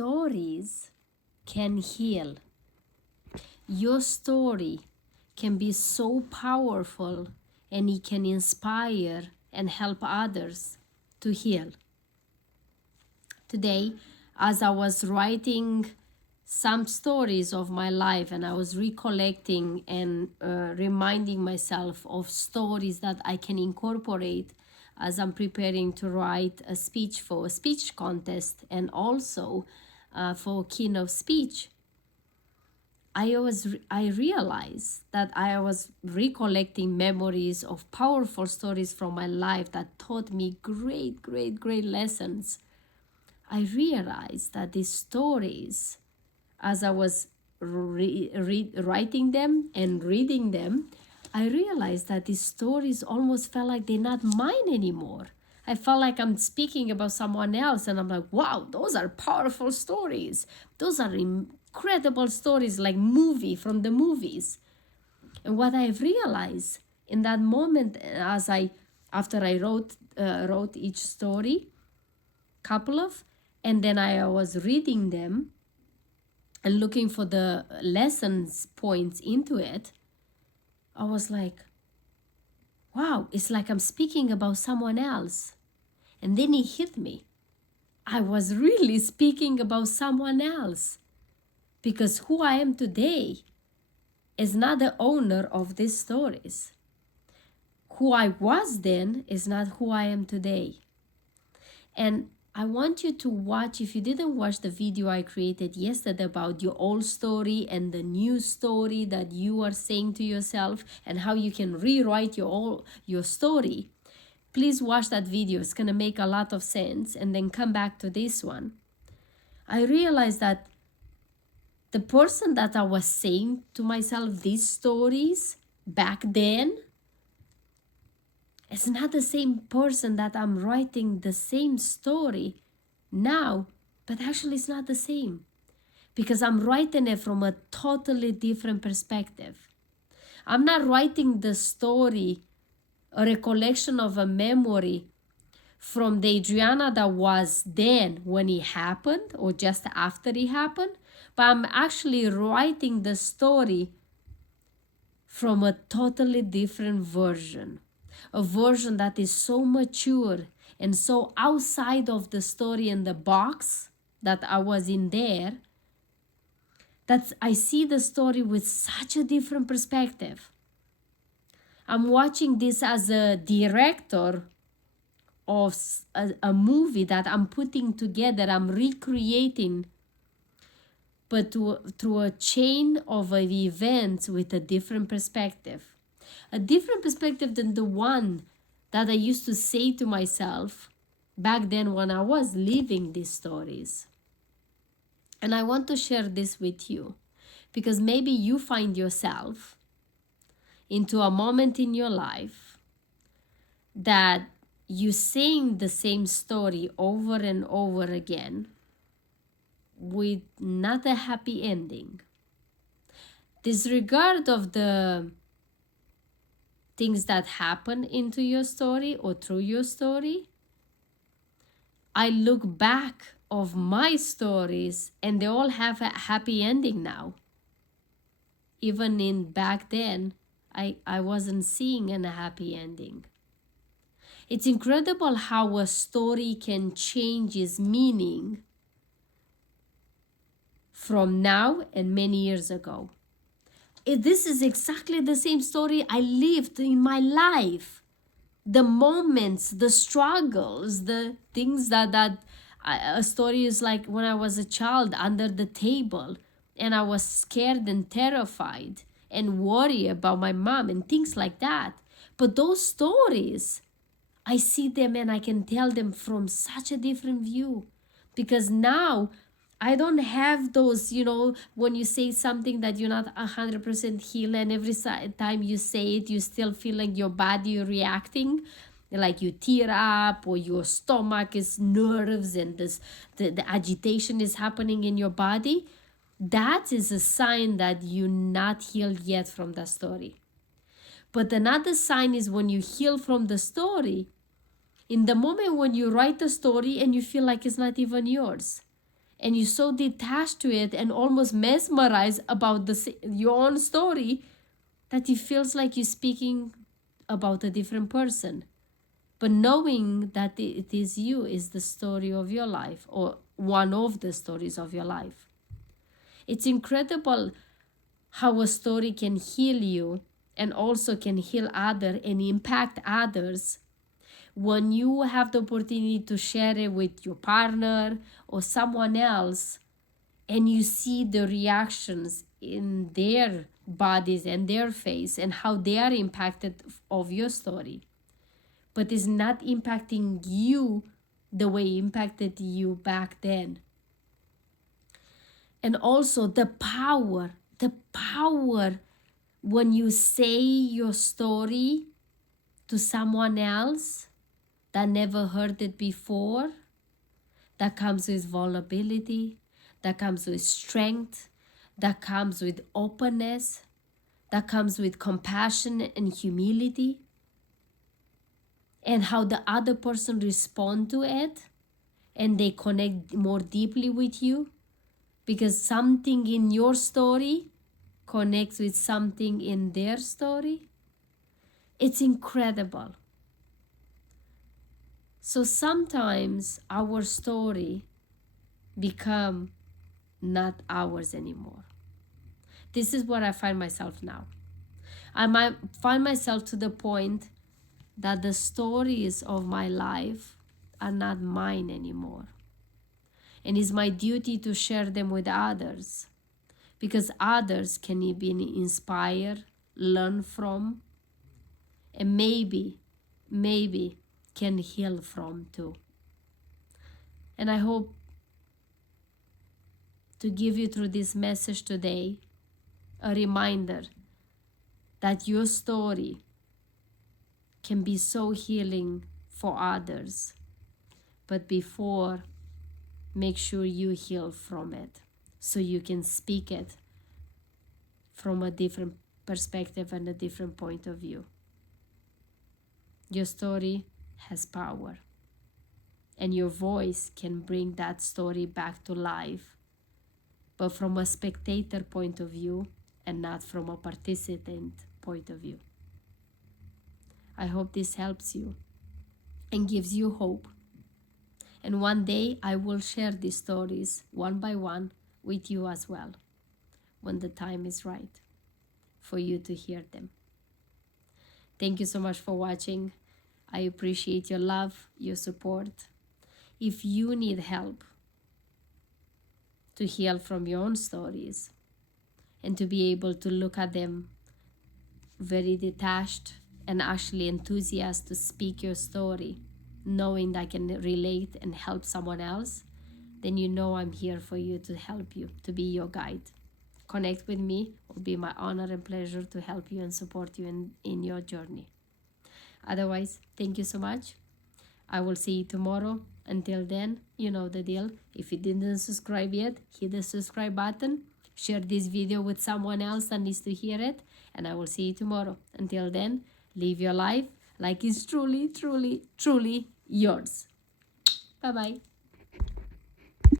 stories can heal. Your story can be so powerful, and it can inspire and help others to heal. Today, as I was writing some stories of my life, and I was recollecting and reminding myself of stories that I can incorporate as I'm preparing to write a speech for a speech contest, and also for keynote speech, I realized that I was recollecting memories of powerful stories from my life that taught me great lessons. I realized that these stories, as I was writing them and reading them, I realized that these stories almost felt like they're not mine anymore. I felt like I'm speaking about someone else, and I'm like, wow, those are powerful stories. Those are incredible stories, like from the movies. And what I realized in that moment, after I wrote each story, and then I was reading them and looking for the lessons points into it, I was like, wow, it's like I'm speaking about someone else. And then it hit me. I was really speaking about someone else, because who I am today is not the owner of these stories. Who I was then is not who I am today. And I want you to watch, if you didn't watch the video I created yesterday about your old story and the new story that you are saying to yourself, and how you can rewrite your story, please watch that video. It's going to make a lot of sense. And then come back to this one. I realized that the person that I was saying to myself these stories back then, it's not the same person that I'm writing the same story now, but actually it's not the same, because I'm writing it from a totally different perspective. I'm not writing the story, a recollection of a memory from the Adriana that was then when it happened or just after it happened, but I'm actually writing the story from a totally different version. A version that is so mature and so outside of the story and the box that I was in there, that I see the story with such a different perspective. I'm watching this as a director of a movie that I'm putting together, I'm recreating, but through a chain of events with a different perspective. A different perspective than the one that I used to say to myself back then when I was living these stories. And I want to share this with you, because maybe you find yourself into a moment in your life that you're saying the same story over and over again with not a happy ending. Disregard of the things that happen into your story or through your story. I look back of my stories and they all have a happy ending now. Even in back then, I wasn't seeing a happy ending. It's incredible how a story can change its meaning from now and many years ago. This is exactly the same story I lived in my life. The moments, the struggles, the things that a story is like when I was a child under the table and I was scared and terrified and worried about my mom and things like that. But those stories, I see them and I can tell them from such a different view, because now I don't have those, when you say something that you're not 100% healed, and every time you say it, you still feel like your body reacting, like you tear up or your stomach is nerves and the agitation is happening in your body. That is a sign that you're not healed yet from the story. But another sign is when you heal from the story, in the moment when you write the story and you feel like it's not even yours. and you're so detached to it and almost mesmerized about your own story that it feels like you're speaking about a different person. But knowing that it is you is the story of your life, or one of the stories of your life. It's incredible how a story can heal you and also can heal others and impact others when you have the opportunity to share it with your partner or someone else, and you see the reactions in their bodies and their face and how they are impacted of your story. But it's not impacting you the way it impacted you back then. And also the power when you say your story to someone else that never heard it before, that comes with vulnerability, that comes with strength, that comes with openness, that comes with compassion and humility, and how the other person respond to it and they connect more deeply with you because something in your story connects with something in their story. It's incredible. So sometimes our story become not ours anymore. This is what I find myself now. I might find myself to the point that the stories of my life are not mine anymore. And it's my duty to share them with others, because others can be inspired, learn from, and maybe can heal from too. And I hope to give you through this message today a reminder that your story can be so healing for others. But before, make sure you heal from it so you can speak it from a different perspective and a different point of view. Your story has power, and your voice can bring that story back to life, but from a spectator point of view and not from a participant point of view. I hope this helps you and gives you hope. And one day I will share these stories one by one with you as well, when the time is right for you to hear them. Thank you so much for watching. I appreciate your love, your support. If you need help to heal from your own stories and to be able to look at them very detached and actually enthusiastic to speak your story, knowing that I can relate and help someone else, then you know I'm here for you to help you, to be your guide. Connect with me. It will be my honor and pleasure to help you and support you in your journey. Otherwise, thank you so much. I will see you tomorrow. Until then, you know the deal. If you didn't subscribe yet, hit the subscribe button. Share this video with someone else that needs to hear it. And I will see you tomorrow. Until then, live your life like it's truly, truly, truly yours. Bye-bye.